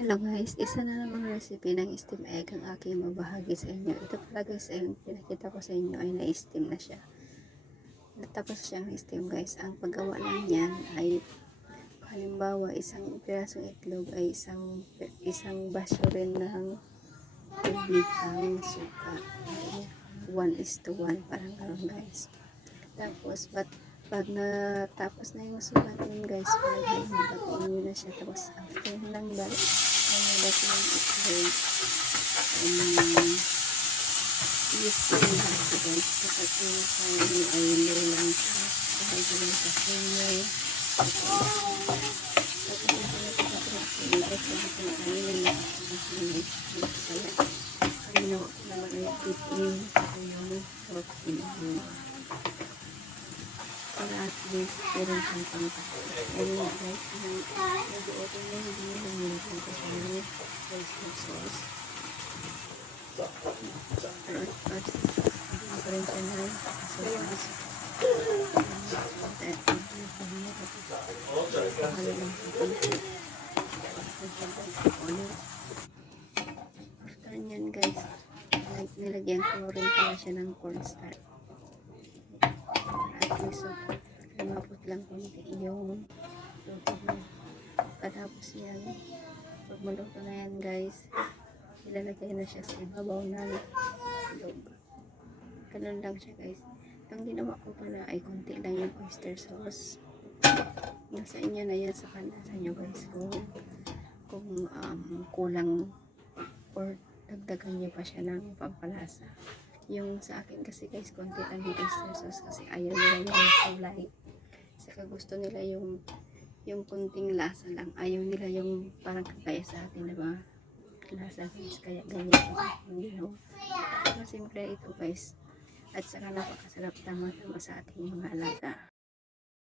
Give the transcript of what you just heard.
Hello guys, isa na namang recipe ng steam egg ang aking mabahagi sa inyo. Ito pala guys, ay pinakita ko sa inyo ay na-steam na siya. Natapos siyang steam guys. Ang paggawa lang niyan ay halimbawa isang pirasong itlog ay isang baso rin ng tubig ang suka. 1:1 parang gano'n guys. Tapos pag natapos na yung sukat nun guys, batiin nyo na siya. Tapos after ng balik ng itlog, i-steam lang siya guys. Kapag yung kain ay low lang siya. Kapag lang sa sinyo. Tapos yung pinagkakapag sinyo ay sabi ko na ayun na sinyo. Kaya kanino naman ay tip-in sa yung protein. Para at least meron kang pangkakot. Ayun nga guys, nag-open na hindi nyo lang yung pangkakot ng oyster sauce. At ako rin siya na sauce. After nyan guys, nilagyan ko rin pala siya ng cornstarch. At least lumapot lang konti yung luto mo. Katapos yan, pag maluto na yan guys, ilalagay na siya sa ibabaw ng itlog. Ganun lang siya guys. Ang ginawa ko pala ay konti lang yung oyster sauce. Nasa inyo na yan sa panlasa nyo guys kung kulang or dagdagan nyo pa siya ng pampalasa. Yung sa akin kasi guys, konti lang yung oyster sauce kasi ayaw nila yung kulay. Saka gusto nila yung kunting lasa lang. Ayaw nila yung parang kagaya sa atin na mga lasa guys. Kaya ganyan yung ginawa. So, simple ito guys. At saka napakasarap, tama-tama sa ating mga alaga.